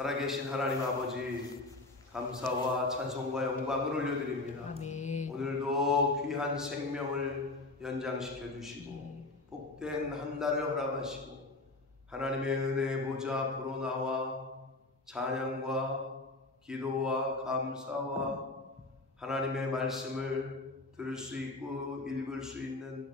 살아계신 하나님 아버지, 감사와 찬송과 영광을 올려드립니다. 아멘. 오늘도 귀한 생명을 연장시켜 주시고 복된 한 달을 허락하시고 하나님의 은혜의 보좌 앞으로 나와 찬양과 기도와 감사와 하나님의 말씀을 들을 수 있고 읽을 수 있는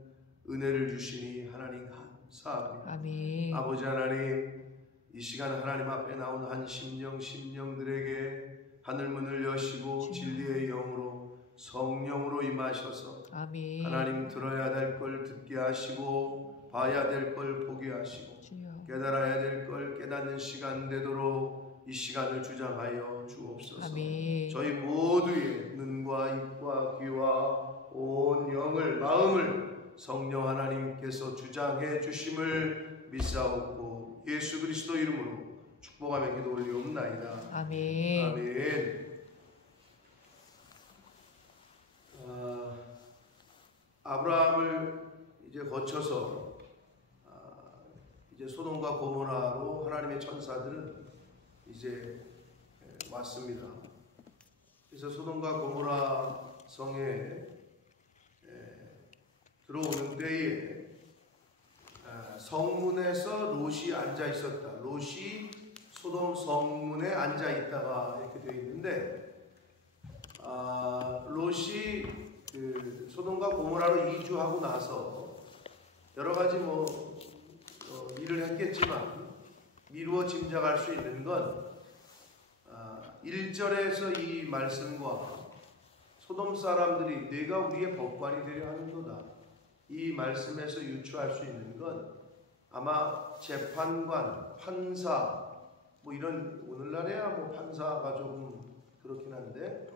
은혜를 주시니 하나님 감사합니다. 아멘. 아버지 하나님, 이 시간 하나님 앞에 나온 한 심령들에게 하늘문을 여시고 진리의 영으로 성령으로 임하셔서 아멘. 하나님 들어야 될 걸 듣게 하시고 봐야 될 걸 보게 하시고 주여. 깨달아야 될 걸 깨닫는 시간 되도록 이 시간을 주장하여 주옵소서. 아멘. 저희 모두의 눈과 입과 귀와 온 영을 마음을 성령 하나님께서 주장해 주심을 믿사옵고 예수 그리스도 이름으로 축복하며 기도 올리옵나이다. 아멘. 아멘. 아브라함을 이제 거쳐서 이제 소돔과 고모라로 하나님의 천사들은 이제 왔습니다. 그래서 소돔과 고모라 성에 들어오는 때에 성문에서 롯이 앉아 있었다. 롯이 소돔 성문에 앉아 있다가 이렇게 되어 있는데, 롯이 그 소돔과 고모라로 이주하고 나서 여러 가지 일을 했겠지만 미루어 짐작할 수 있는 건 1절에서 이 말씀과 소돔 사람들이 네가 우리의 법관이 되려 하는도다, 이 말씀에서 유추할 수 있는 건 아마 재판관, 판사, 이런 오늘날에야 판사가 조금 그렇긴 한데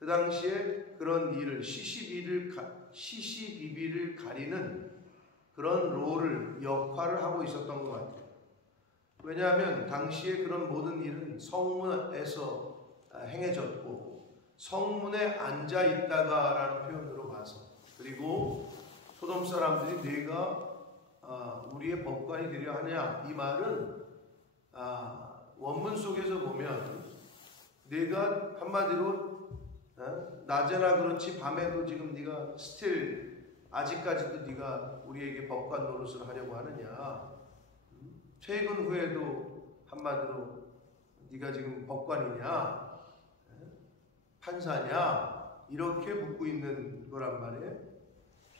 그 당시에 그런 일을 시시비비를 가리는 그런 롤을 역할을 하고 있었던 것 같아요. 왜냐하면 당시에 그런 모든 일은 성문에서 행해졌고 성문에 앉아 있다가라는 표현으로 봐서, 그리고 소돔 사람들이 네가 우리의 법관이 되려 하냐, 이 말은 원문 속에서 보면 네가 한마디로 낮에나 그렇지 밤에도 지금 네가 아직까지도 네가 우리에게 법관 노릇을 하려고 하느냐, 퇴근 후에도 한마디로 네가 지금 법관이냐 판사냐 이렇게 묻고 있는 거란 말이에요.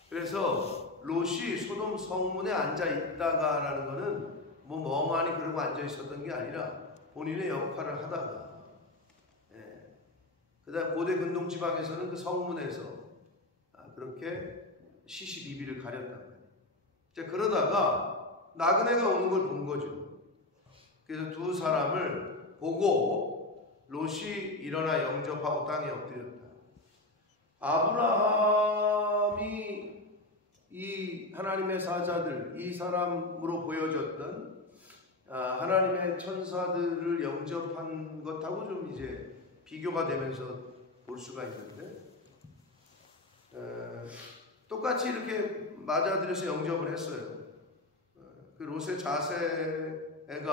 그래서 롯이 소돔 성문에 앉아 있다가라는 거는 멍하니 그러고 앉아 있었던 게 아니라 본인의 역할을 하다가, 그다음 고대 근동 지방에서는 그 성문에서 그렇게 시시비비를 가렸단 말이에요. 자, 그러다가 나그네가 오는 걸 본 거죠. 그래서 두 사람을 보고 롯이 일어나 영접하고 땅에 엎드렸다. 아브라함이 이 하나님의 사자들, 이 사람으로 보여졌던 하나님의 천사들을 영접한 것하고 좀 이제 비교가 되면서 볼 수가 있는데, 똑같이 이렇게 맞아들여서 영접을 했어요. 그 롯의 자세가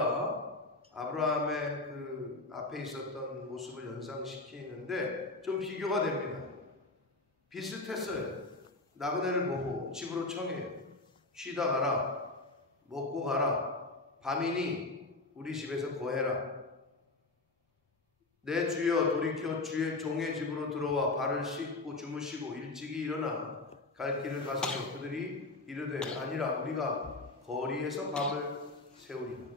아브라함의 그 앞에 있었던 모습을 연상시키는데 좀 비교가 됩니다. 비슷했어요. 나그네를 보고 집으로 청해, 쉬다 가라, 먹고 가라, 밤이니 우리 집에서 거해라. 내 주여 돌이켜 주의 종의 집으로 들어와 발을 씻고 주무시고 일찍이 일어나 갈 길을 가소서. 그들이 이르되 아니라 우리가 거리에서 밤을 새우리라.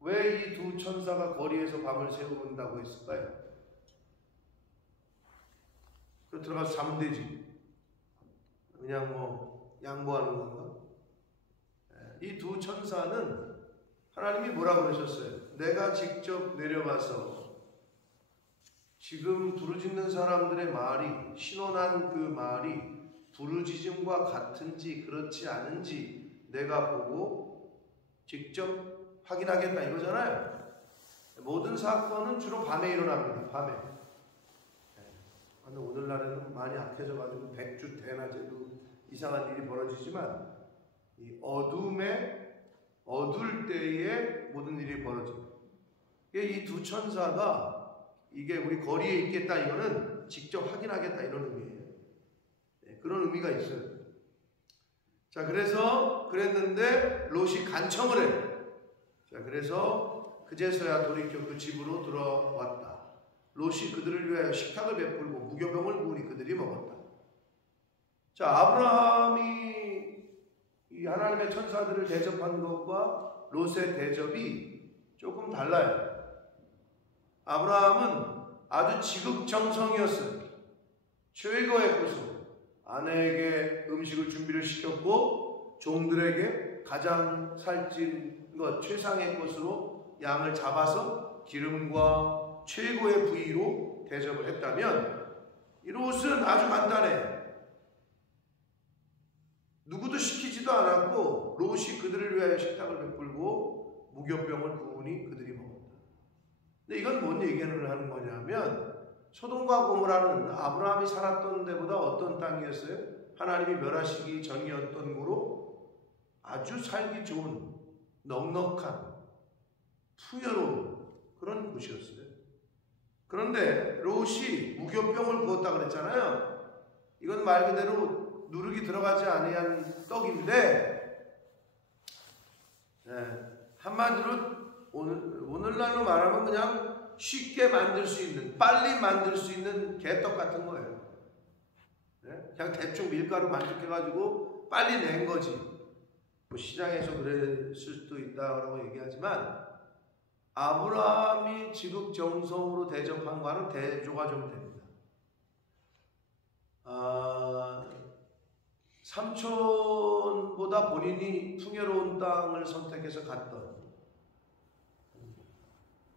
왜 이 두 천사가 거리에서 밤을 새운다고 했을까요? 그 들어가서 자면 되지, 그냥 양보하는 건가? 이 두 천사는 하나님이 뭐라고 그러셨어요? 내가 직접 내려가서 지금 부르짖는 사람들의 말이, 신원한 그 말이 부르짖음과 같은지 그렇지 않은지 내가 보고 직접 확인하겠다 이거잖아요. 모든 사건은 주로 밤에 일어납니다. 밤에. 오늘날에는 많이 악해져가지고 백주 대낮에도 이상한 일이 벌어지지만 이 어둠에 어두울 때에 모든 일이 벌어집니다. 이 두 천사가 이게 우리 거리에 있겠다 이거는 직접 확인하겠다 이런 의미예요. 그런 의미가 있어요. 자, 그래서 그랬는데 롯이 간청을 해요. 자, 그래서 그제서야 돌이켜 그 집으로 들어왔다. 롯이 그들을 위하여 식탁을 베풀고 무교병을 구우니 그들이 먹었다. 자, 아브라함이 이 하나님의 천사들을 대접한 것과 롯의 대접이 조금 달라요. 아브라함은 아주 지극정성이었어요. 최고의 것으로 아내에게 음식을 준비를 시켰고 종들에게 가장 살찐 것, 최상의 것으로 양을 잡아서 기름과 최고의 부위로 대접을 했다면 이 롯은 아주 간단해. 누구도 시키지도 않았고 롯이 그들을 위하여 식탁을 베풀고 무교병을 구우니 그들이 먹었다. 근데 이건 뭔 얘기를 하는 거냐면 소돔과 고모라는 아브라함이 살았던 데보다 어떤 땅이었어요? 하나님이 멸하시기 전이었던 곳으로 아주 살기 좋은 넉넉한 풍요로운 그런 곳이었어요. 그런데 롯이 무교병을 구웠다 그랬잖아요. 이건 말 그대로 누룩이 들어가지 아니한 떡인데 한마디로 오늘날로 말하면 그냥 쉽게 만들 수 있는, 빨리 만들 수 있는 개떡 같은 거예요. 그냥 대충 밀가루 만족해가지고 빨리 낸 거지. 뭐 시장에서 그랬을 수도 있다고 얘기하지만 아브라함이 지극정성으로 대접한 거와는 대조가 좀 됩니다. 삼촌보다 본인이 풍요로운 땅을 선택해서 갔던,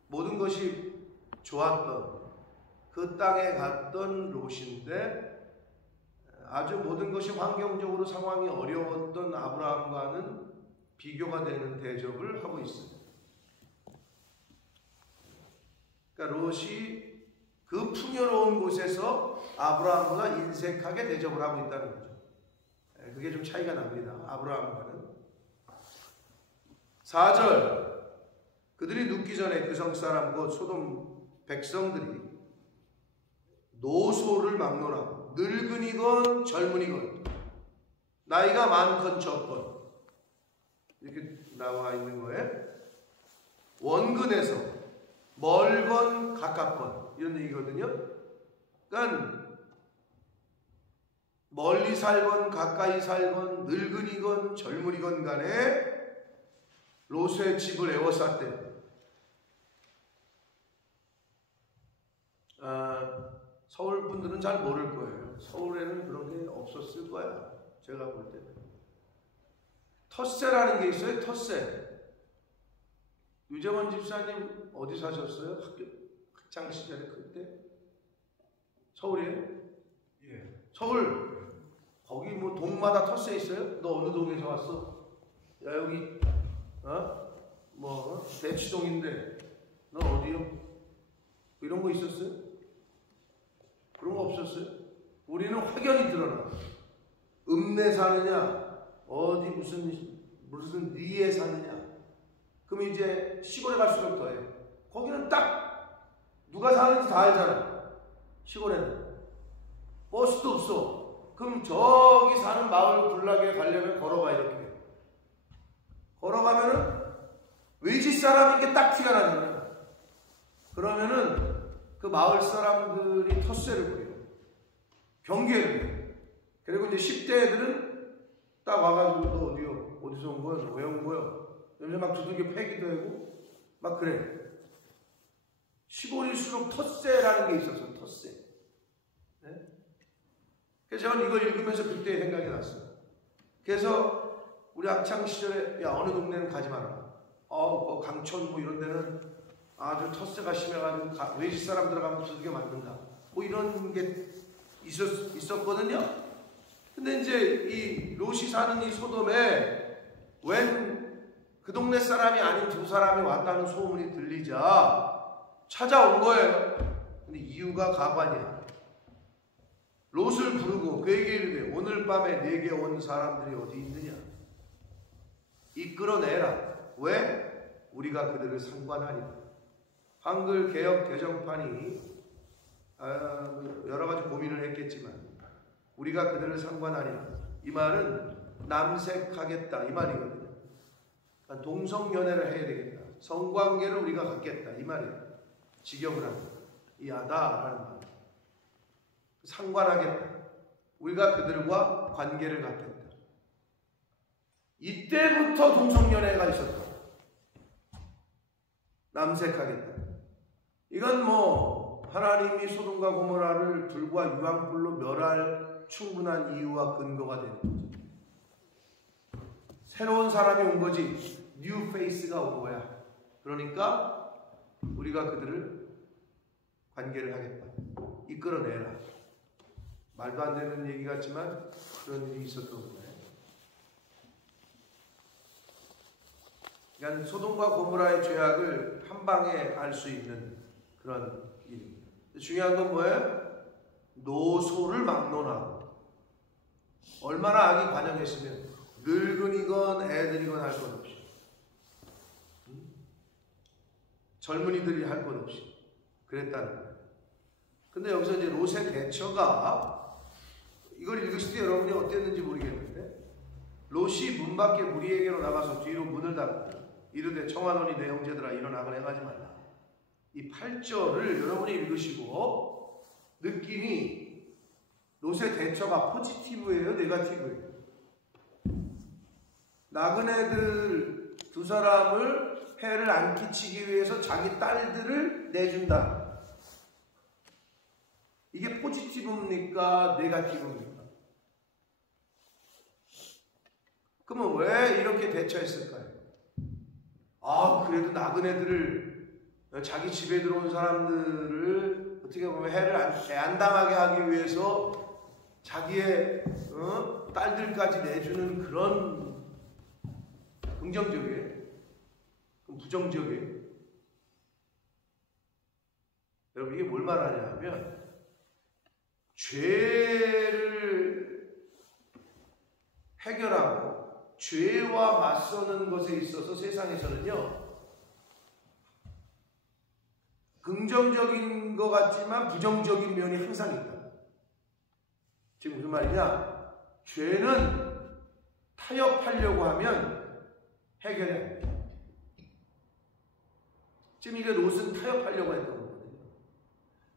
모든 것이 좋았던 그 땅에 갔던 롯인데 아주 모든 것이 환경적으로 상황이 어려웠던 아브라함과는 비교가 되는 대접을 하고 있어요. 그러니까 롯이 그 풍요로운 곳에서 아브라함보다 인색하게 대접을 하고 있다는 거죠. 그게 좀 차이가 납니다. 아브라함과는. 4절, 그들이 눕기 전에 그 성사람 곧 소돔 백성들이 노소를 막론하고 늙은이건 젊은이건 나이가 많건 적건 이렇게 나와 있는 거예요. 원근에서 멀건 가깝건 이런 얘기거든요. 그러니까 멀리 살건 가까이 살건 늙은이건 젊은이건 간에 롯의 집을 에워쌌대. 서울 분들은 잘 모를 거예요. 서울에는 그런 게 없었을 거야. 제가 볼 때는. 텃세라는 게 있어요. 텃세. 유재원 집사님 어디 사셨어요? 학창 시절에 그때? 서울이에요? 예. 서울. 거기 뭐 동마다 텃세 있어요? 너 어느 동에서 왔어? 야 여기 대치동인데 너 어디요? 이런 거 있었어요? 그런 거 없었어요? 우리는 확연히 드러나. 읍내 사느냐, 어디 무슨 리에 사느냐. 그럼 이제 시골에 갈수록 더해요. 거기는 딱 누가 사는지 다 알잖아. 시골에는 버스도 없어. 그럼 저기 사는 마을 군락에 가려면 걸어가 이렇게. 걸어가면은 외지 사람인 게 딱 티가 나잖아요. 그러면은 그 마을 사람들이 텃세를 부려요. 경계를 해요. 그리고 이제 10대 애들은 딱 와가지고 너 어디요? 어디서 온 거야? 왜 온 거야? 요새 막 두들겨 패기도 하고 막 그래. 시골일수록 텃세라는 게 있었어. 텃세. 네? 그래서 저는 이걸 읽으면서 그때 생각이 났어요. 그래서 우리 학창 시절에 야 어느 동네는 가지 마라. 강촌 뭐 이런 데는 아주 텃세가 심해가지고 외지 사람 들어가면 두들겨 맞는다. 뭐 이런 게 있었거든요. 근데 이제 이 롯이 사는 이 소돔에 웬 그 동네 사람이 아닌 두 사람이 왔다는 소문이 들리자 찾아온 거예요. 근데 이유가 가관이야. 롯을 부르고 그에게 이르되 오늘 밤에 내게 온 사람들이 어디 있느냐? 이끌어내라. 왜? 우리가 그들을 상관하리라. 한글 개역 개정판이 여러 가지 고민을 했겠지만 우리가 그들을 상관하리라. 이 말은 남색하겠다 이 말이거든요. 그러니까 동성연애를 해야 되겠다. 성관계를 우리가 갖겠다 이 말이에요. 직역을 합니다. 이 아다라는 말. 상관하겠다. 우리가 그들과 관계를 갖겠다. 이때부터 동성연애가 있었다. 남색하겠다. 이건 하나님이 소돔과 고모라를 불과 유황불로 멸할 충분한 이유와 근거가 되는 거죠. 새로운 사람이 온 거지. 뉴 페이스가 온 거야. 그러니까 우리가 그들을 관계를 하겠다. 이끌어내라. 말도 안 되는 얘기 같지만 그런 일이 있었던 거예요. 그러니까 소돔과 고모라의 죄악을 한 방에 알 수 있는 그런 일입니다. 중요한 건 뭐예요? 노소를 막론하고 얼마나 악이 관영했으면 늙은이건 애들이건 할 것 없이 젊은이들이 할 것 없이 그랬다는 거예요. 근데 여기서 이제 롯의 대처가 이걸 읽으실 때 여러분이 어땠는지 모르겠는데 롯이 문 밖에 무리에게로 나가서 뒤로 문을 닫고 이르되 청하노니 내 형제들아 일어나거나 행하지 말라. 이 8절을 여러분이 읽으시고 느낌이 롯의 대처가 포지티브예요? 네거티브예요? 나그네들 두 사람을 해를 안 끼치기 위해서 자기 딸들을 내준다. 이게 포지티브입니까? 네거티브입니까? 그러면 왜 이렇게 대처했을까요? 그래도 나그네들을 자기 집에 들어온 사람들을 어떻게 보면 해를 안 당하게 하기 위해서 자기의 딸들까지 내주는 그런 긍정적이에요. 그럼 부정적이에요. 여러분 이게 뭘 말하냐면 죄를 해결하고 죄와 맞서는 것에 있어서 세상에서는요 긍정적인 것 같지만 부정적인 면이 항상 있다. 지금 무슨 말이냐? 죄는 타협하려고 하면 해결이 안 돼. 지금 이게 롯은 타협하려고 했던 거거든요.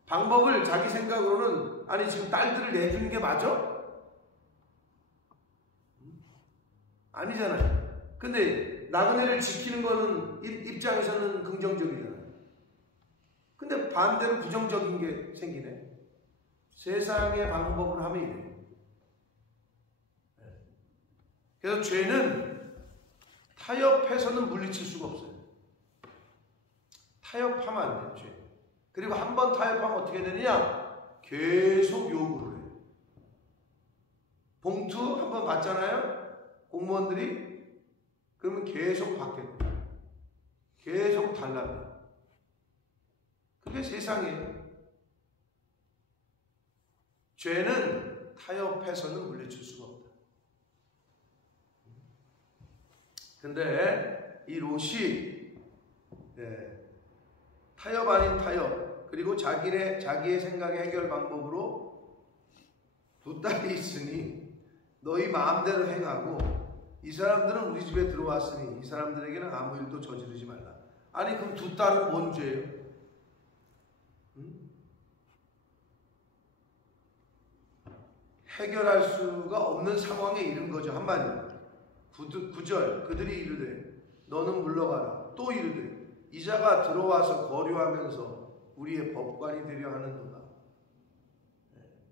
방법을 자기 생각으로는 아니 지금 딸들을 내주는 게 맞아? 아니잖아요. 근데 나그네를 지키는 거는 입장에서는 긍정적이잖아요. 근데 반대로 부정적인 게 생기네. 세상의 방법을 하면 이래요. 그래서 죄는 타협해서는 물리칠 수가 없어요. 타협하면 안 돼요, 죄. 그리고 한 번 타협하면 어떻게 되느냐? 계속 요구를 해요. 봉투 한 번 받잖아요? 공무원들이. 그러면 계속 받겠다. 계속 달라요. 그게 세상이에요. 죄는 타협해서는 물리칠 수가 없다. 근데 이 롯이 타협 아닌 타협 그리고 자기의 생각의 해결 방법으로 두 딸이 있으니 너희 마음대로 행하고 이 사람들은 우리 집에 들어왔으니 이 사람들에게는 아무 일도 저지르지 말라. 아니 그럼 두 딸은 뭔 죄예요? 해결할 수가 없는 상황에 이른 거죠. 한마디로 9절 그들이 이르되 너는 물러가라. 또 이르되 이자가 들어와서 거류하면서 우리의 법관이 되려 하는도다.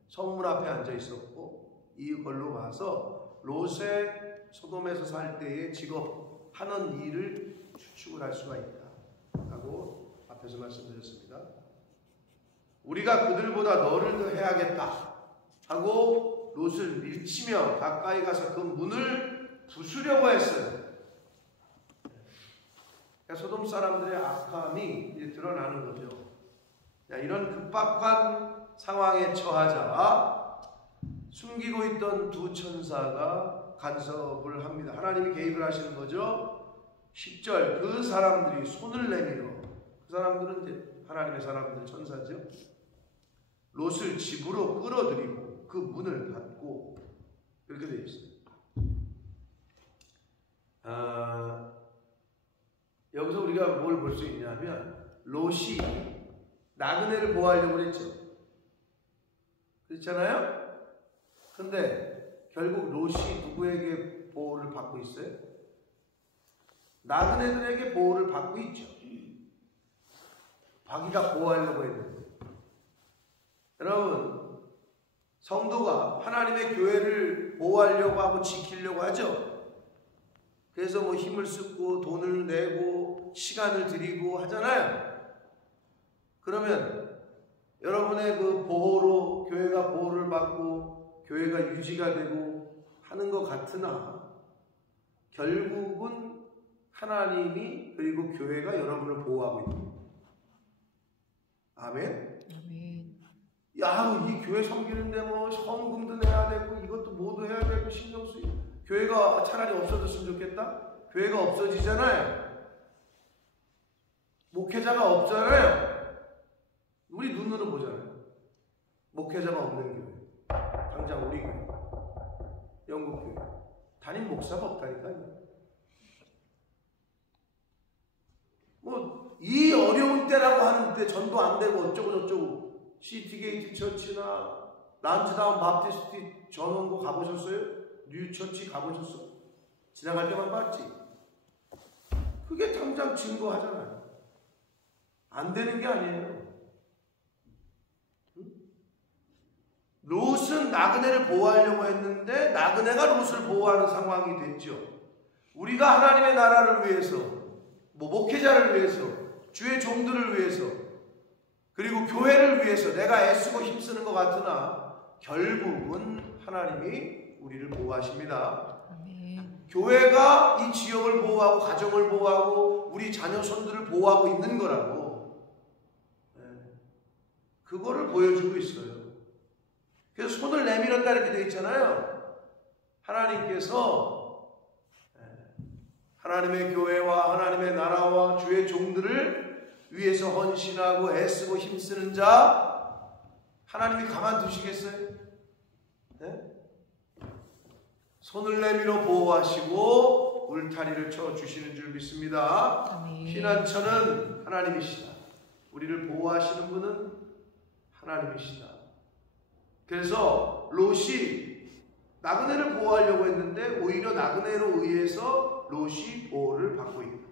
성문 앞에 앉아 있었고 이걸로 봐서 롯의 소돔에서 살 때의 직업 하는 일을 추측을 할 수가 있다 하고 앞에서 말씀드렸습니다. 우리가 그들보다 너를 더 해야겠다 하고 롯을 밀치며 가까이 가서 그 문을 부수려고 했어요. 그러니까 소돔 사람들의 악함이 이제 드러나는 거죠. 이런 급박한 상황에 처하자 숨기고 있던 두 천사가 간섭을 합니다. 하나님이 개입을 하시는 거죠. 10절 그 사람들이 손을 내밀어, 그 사람들은 이제 하나님의 사람들, 천사죠. 롯을 집으로 끌어들이고 그 문을 닫고, 이렇게 되어 있어요. 여기서 우리가 뭘 볼 수 있냐면 롯이 나그네를 보호하려고 했죠. 그렇잖아요? 근데 결국 롯이 누구에게 보호를 받고 있어요? 나그네들에게 보호를 받고 있죠. 자기가 보호하려고 했는데. 여러분, 성도가 하나님의 교회를 보호하려고 하고 지키려고 하죠. 그래서 뭐 힘을 쓰고 돈을 내고 시간을 들이고 하잖아요. 그러면 여러분의 그 보호로 교회가 보호를 받고 교회가 유지가 되고 하는 것 같으나 결국은 하나님이 그리고 교회가 여러분을 보호하고 있는 거예요. 아멘? 아멘. 야, 이 교회 섬기는데 뭐 헌금도 내야 되고 이것도 뭐도 해야 되고 신경 쓰이고, 교회가 차라리 없어졌으면 좋겠다? 교회가 없어지잖아요. 목회자가 없잖아요. 우리 눈으로 보잖아요. 목회자가 없는 교회. 당장 우리 교회, 영국 교회 담임 목사가 없다니까요. 뭐 이 어려운 때라고 하는데 전도 안 되고 어쩌고 저쩌고, 시티게이트 처치나 란즈다운 바프티스트 전원고 가보셨어요? 뉴처치 가보셨어? 지나갈 때만 봤지. 그게 당장 증거하잖아요. 안 되는 게 아니에요. 롯은 나그네를 보호하려고 했는데 나그네가 롯을 보호하는 상황이 됐죠. 우리가 하나님의 나라를 위해서, 목회자를 위해서, 주의 종들을 위해서, 그리고 교회를 위해서 내가 애쓰고 힘쓰는 것 같으나 결국은 하나님이 우리를 보호하십니다. 아멘. 교회가 이 지역을 보호하고 가정을 보호하고 우리 자녀 손들을 보호하고 있는 거라고, 그거를 보여주고 있어요. 그래서 손을 내밀었다 이렇게 되어 있잖아요. 하나님께서 하나님의 교회와 하나님의 나라와 주의 종들을 위해서 헌신하고 애쓰고 힘쓰는 자, 하나님이 가만두시겠어요? 네? 손을 내밀어 보호하시고 울타리를 쳐주시는 줄 믿습니다. 아멘. 피난처는 하나님이시다. 우리를 보호하시는 분은 하나님이시다. 그래서 롯이 나그네를 보호하려고 했는데 오히려 나그네로 의해서 롯이 보호를 받고 있다.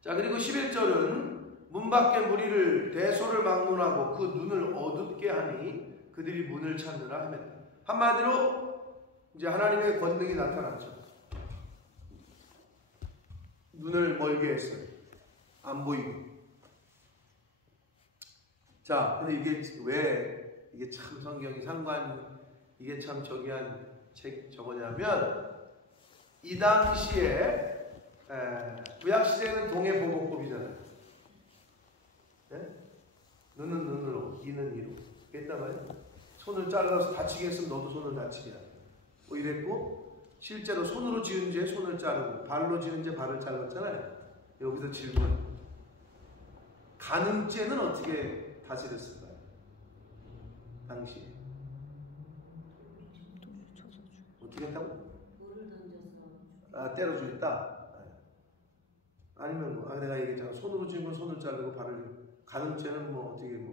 자, 그리고 11절은 문 밖에 무리를 대소를 막론하고 그 눈을 어둡게 하니 그들이 문을 찾느라 헤맸다. 한마디로 이제 하나님의 권능이 나타났죠. 눈을 멀게 했어요. 안 보이고. 자, 근데 이게 왜 이게 참 성경이 이게 참 저기한 책 저거냐면, 이 당시에 구약시대는 동해보복법이잖아요. 네? 눈은 눈으로, 이는 이로. 그랬단 말이에요. 손을 잘라서 다치게 했으면 너도 손을 다치게 하고. 뭐 이랬고, 실제로 손으로 지은 죄 손을 자르고, 발로 지은 죄 발을 잘랐잖아요. 여기서 질문. 간음죄는 어떻게 다스렸을까요? 당시에. 어떻게 했다고? 때려 죽였다? 아니면 내가 얘기했잖아. 손으로 지은 건 손을 자르고 발을, 간음죄는 뭐 어떻게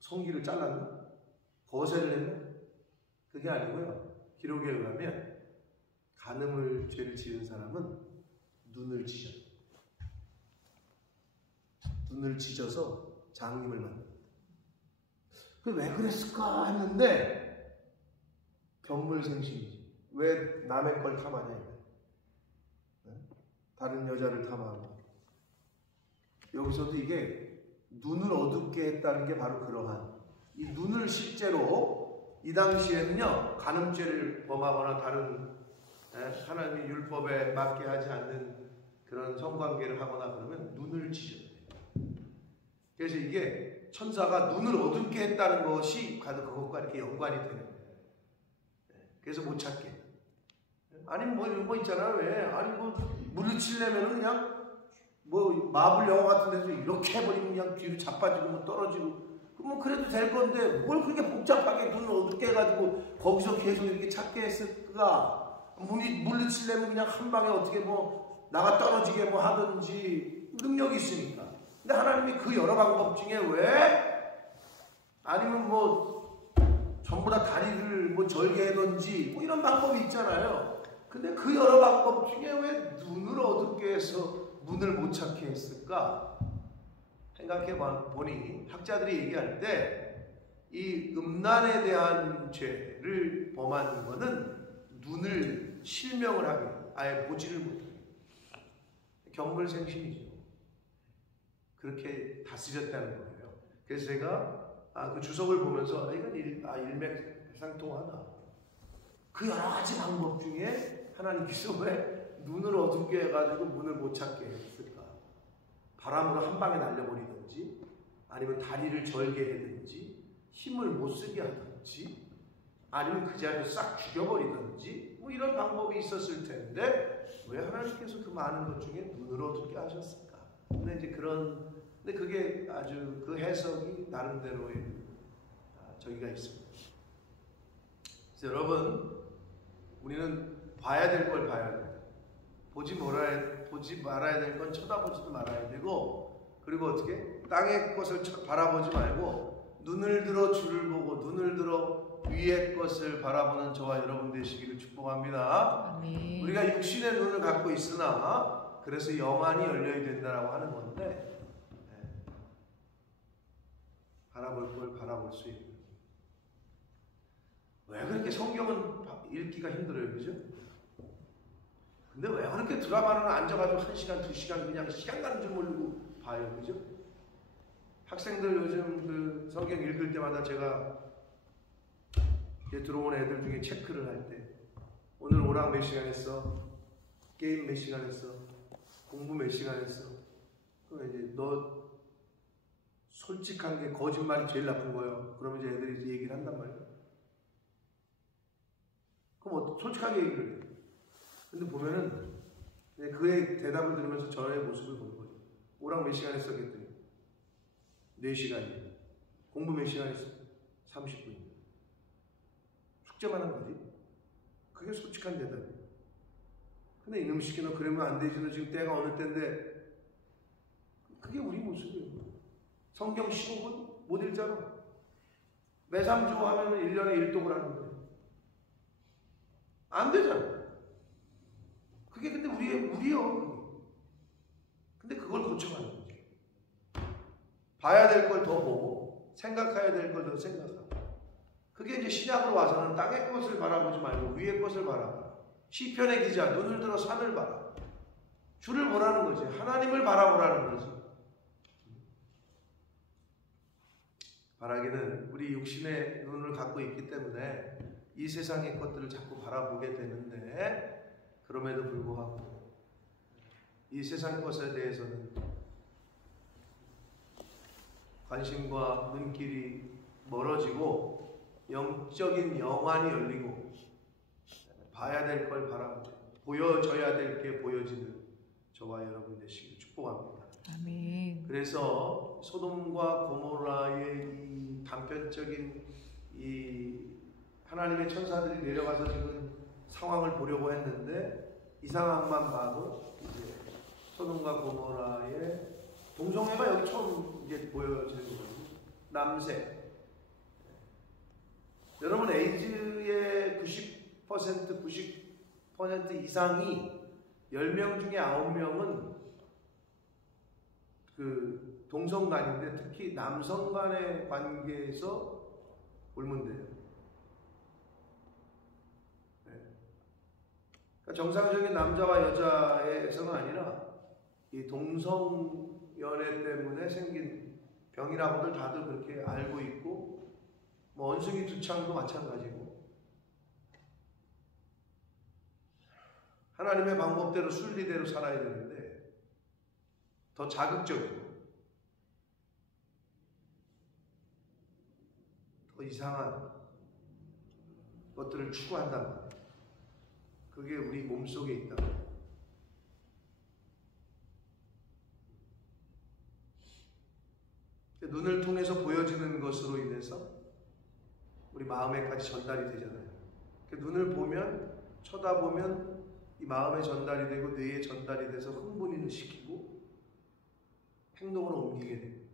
성기를 잘랐나? 거세를 했나? 그게 아니고요. 기록에 의하면 간음을 죄를 지은 사람은 눈을 찢어요. 눈을 찢어서 장님을 만듭니다. 왜 그랬을까 했는데 견물생심이지. 왜 남의 걸 탐하냐? 다른 여자를 탐하고. 여기서도 이게 눈을 어둡게 했다는 게 바로 그러한, 이 눈을 실제로 이 당시에는요, 간음죄를 범하거나 다른 하나님의 율법에 맞게 하지 않는 그런 성관계를 하거나 그러면 눈을 찢어요. 그래서 이게 천사가 눈을 어둡게 했다는 것이 바로 그것과 이렇게 연관이 되는 거예요. 그래서 못 찾게. 아니 뭐 이런 거 있잖아요. 왜? 아니 뭐 물리치려면은 그냥 뭐 마블 영화 같은 데서 이렇게 해버리면 그냥 뒤로 자빠지고 뭐 떨어지고 뭐 그래도 될 건데 뭘 그렇게 복잡하게 눈을 어둡게 해가지고 거기서 계속 이렇게 찾게 했을까? 물리치려면 그냥 한 방에 어떻게 뭐 나가 떨어지게 뭐 하든지 능력이 있으니까. 근데 하나님이 그 여러 방법 중에 왜 아니면 뭐 전부 다 다리를 뭐 절개하든지 뭐 이런 방법이 있잖아요. 근데 그 여러 방법 중에 왜 눈을 어둡게 해서 문을 못 찾게 했을까? 생각해 보니 학자들이 얘기할 때 이 음란에 대한 죄를 범하는 것은 눈을 실명을 하게 아예 보지를 못하게 경물생심이죠. 그렇게 다스렸다는 거예요. 그래서 제가 그 주석을 보면서 이건 일맥상통하다. 그 여러 가지 방법 중에 하나님께서 왜 눈을 어둡게 해가지고 문을 못 찾게 했을까? 바람으로 한 방에 날려버리든지 아니면 다리를 절개하든지 힘을 못 쓰게 하든지 아니면 그 자리를 싹 죽여버리든지 뭐 이런 방법이 있었을 텐데 왜 하나님께서 그 많은 것 중에 눈을 어둡게 하셨을까? 근데 이제 근데 그게 아주 그 해석이 나름대로의 저기가 있습니다. 그래서 여러분 우리는 봐야 될 걸 봐야 돼요. 보지 말아야 될 건 쳐다보지도 말아야 되고 그리고 어떻게 땅의 것을 바라보지 말고 눈을 들어 주를 보고 눈을 들어 위의 것을 바라보는 저와 여러분 되시기를 축복합니다. 아멘. 우리가 육신의 눈을 갖고 있으나 그래서 영안이 열려야 된다라고 하는 건데 바라볼 걸 바라볼 수 있는 왜 그렇게 성경은 읽기가 힘들어요, 그죠? 근데 왜 그렇게 드라마는 앉아가지고 1시간, 2시간 그냥 시간 가는 줄 모르고 봐요, 그죠? 학생들 요즘 그 성경 읽을 때마다 제가 들어온 애들 중에 체크를 할 때 오늘 오락 몇 시간 했어? 게임 몇 시간 했어? 공부 몇 시간 했어? 그럼 이제 너 솔직한 게 거짓말이 제일 나쁜 거예요. 그러면 이제 애들이 이제 얘기를 한단 말이에요. 그럼 솔직하게 얘기를 해요. 근데 보면은 그의 대답을 들으면서 저의 모습을 보는 거죠. 오락 몇 시간 했었겠더니 4시간이에요. 공부 몇 시간 했어? 30분. 숙제만 한 거지. 그게 솔직한 대답이에요. 근데 이놈 시키 너 그러면 안 되지. 너 지금 때가 어느 때인데 그게 우리 모습이에요. 성경 15분 못 읽잖아. 매삼주 하면 1년에 1독을 하는 거예요. 안 되잖아. 그게 근데 우리요. 근데 그걸 고쳐가는 거죠. 봐야 될 걸 더 보고 생각해야 될 걸 더 생각하고 그게 이제 신약으로 와서는 땅의 것을 바라보지 말고 위의 것을 바라봐라. 시편의 기자 눈을 들어 산을 봐라. 주를 보라는 거지. 하나님을 바라보라는 거지. 바라기는 우리 육신의 눈을 갖고 있기 때문에 이 세상의 것들을 자꾸 바라보게 되는데 그럼에도 불구하고 이 세상 것에 대해서는 관심과 눈길이 멀어지고 영적인 영안이 열리고 봐야 될 걸 바라보고 보여져야 될 게 보여지는 저와 여러분 되시길 축복합니다. 아멘. 그래서 소돔과 고모라의 이 단편적인 이 하나님의 천사들이 내려가서 지금 상황을 보려고 했는데 이 상황만 봐도 이제 소돔과 고모라의 동성애가 여기 처음 이제 보여지는 거거든요. 남색. 여러분 에이즈의 90% 이상이 10명 중에 9명은 그 동성 간인데 특히 남성 간의 관계에서 옮문대요. 네. 그러니까 정상적인 남자와 여자에서는 아니라 이 동성 연애 때문에 생긴 병이라고들 다들 그렇게 알고 있고 뭐 원숭이 두창도 마찬가지고 하나님의 방법대로 순리대로 살아야 되는데 더 자극적이고 더 이상한 것들을 추구한단 말이에요. 그게 우리 몸속에 있다. 눈을 통해서 보여지는 것으로 인해서 우리 마음에까지 전달이 되잖아요. 눈을 보면, 쳐다보면 이 마음에 전달이 되고 뇌에 전달이 돼서 흥분을 시키고 행동으로 옮기게 됩니다.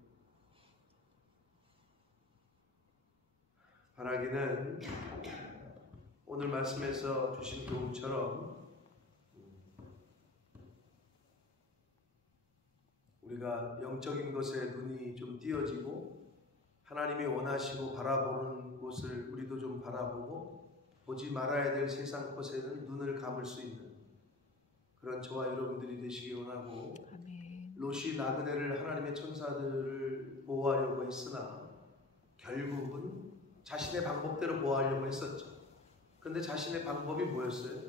바라기는 오늘 말씀에서 주신 교훈처럼 우리가 영적인 것에 눈이 좀 띄어지고 하나님이 원하시고 바라보는 곳을 우리도 좀 바라보고 보지 말아야 될 세상 것에는 눈을 감을 수 있는 그런 저와 여러분들이 되시기 원하고, 아멘. 롯이 나그네를 하나님의 천사들을 보호하려고 했으나 결국은 자신의 방법대로 보호하려고 했었죠. 그런데 자신의 방법이 뭐였어요?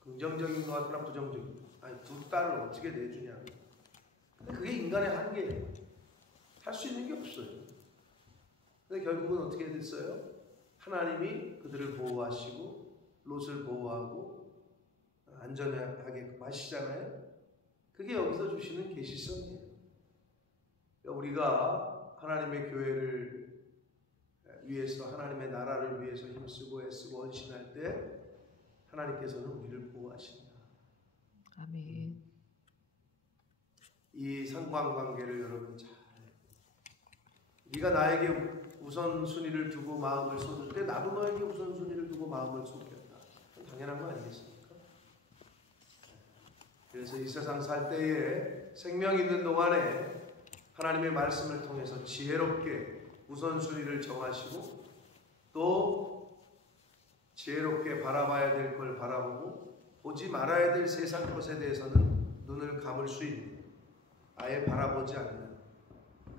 긍정적인 것 같으나 부정적인 것. 아니, 두 딸을 어떻게 내주냐. 근데 그게 인간의 한계예요. 할 수 있는 게 없어요. 근데 결국은 어떻게 됐어요? 하나님이 그들을 보호하시고 롯을 보호하고 안전하게 하시잖아요. 그게 여기서 주시는 계시성이에요. 우리가 하나님의 교회를 위해서, 하나님의 나라를 위해서 힘쓰고 애쓰고 헌신할 때 하나님께서는 우리를 보호하신다. 아멘. 이 상관관계를 여러분 잘, 네가 나에게 우선순위를 두고 마음을 쏟을 때 나도 너에게 우선순위를 두고 마음을 쏟겠다. 당연한 거 아니겠습니까? 그래서 이 세상 살 때에 생명 있는 동안에 하나님의 말씀을 통해서 지혜롭게 우선순위를 정하시고 또 지혜롭게 바라봐야 될 걸 바라보고 보지 말아야 될 세상 것에 대해서는 눈을 감을 수 있는, 아예 바라보지 않는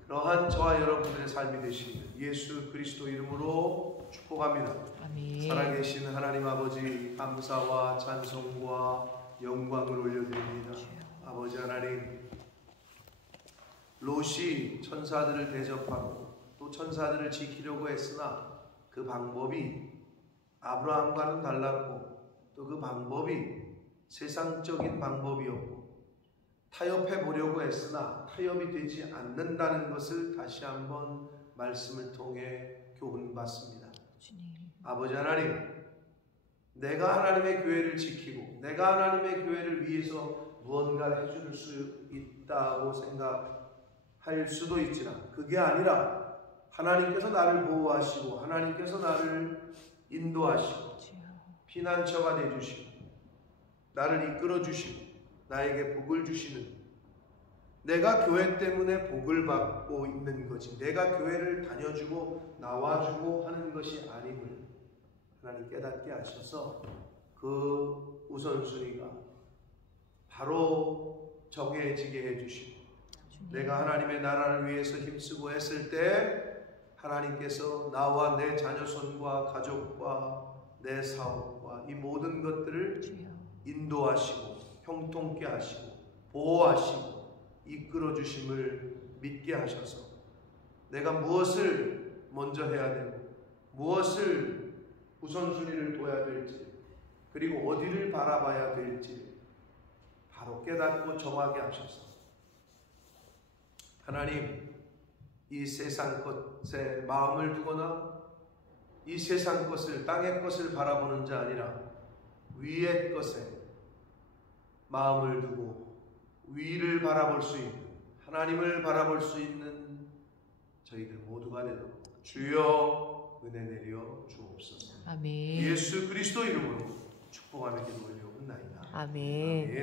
그러한 저와 여러분들의 삶이 되시기를 예수 그리스도 이름으로 축복합니다. 아멘. 살아계신 하나님 아버지, 감사와 찬송과 영광을 올려드립니다. 아버지 하나님, 롯이 천사들을 대접하고 또 천사들을 지키려고 했으나 그 방법이 아브라함과는 달랐고 또 그 방법이 세상적인 방법이었고 타협해 보려고 했으나 타협이 되지 않는다는 것을 다시 한번 말씀을 통해 교훈받습니다. 아버지 하나님, 내가 하나님의 교회를 지키고 내가 하나님의 교회를 위해서 무언가 해줄 수 있다고 생각할 수도 있지만 그게 아니라 하나님께서 나를 보호하시고 하나님께서 나를 인도하시고 피난처가 되어주시고 나를 이끌어주시고 나에게 복을 주시는, 내가 교회 때문에 복을 받고 있는 거지 내가 교회를 다녀주고 나와주고 하는 것이 아님을 하나님 깨닫게 하셔서 그 우선순위가 바로 정해지게 해주시고 내가 하나님의 나라를 위해서 힘쓰고 했을 때 하나님께서 나와 내 자녀손과 가족과 내 사업과 이 모든 것들을 인도하시고 형통케 하시고 보호하시고 이끌어 주심을 믿게 하셔서 내가 무엇을 먼저 해야 되고 무엇을 우선순위를 둬야 될지 그리고 어디를 바라봐야 될지 바로 깨닫고 정하게 하셔서 하나님, 이 세상 것에 마음을 두거나 이 세상 것을, 땅의 것을 바라보는 자 아니라 위의 것에 마음을 두고 위를 바라볼 수 있는, 하나님을 바라볼 수 있는 저희들 모두가 되도록 주여 은혜 내려 주옵소서. 아멘. 예수 그리스도 이름으로 축복하며 기도 올려옵나이다. 아멘. 아멘.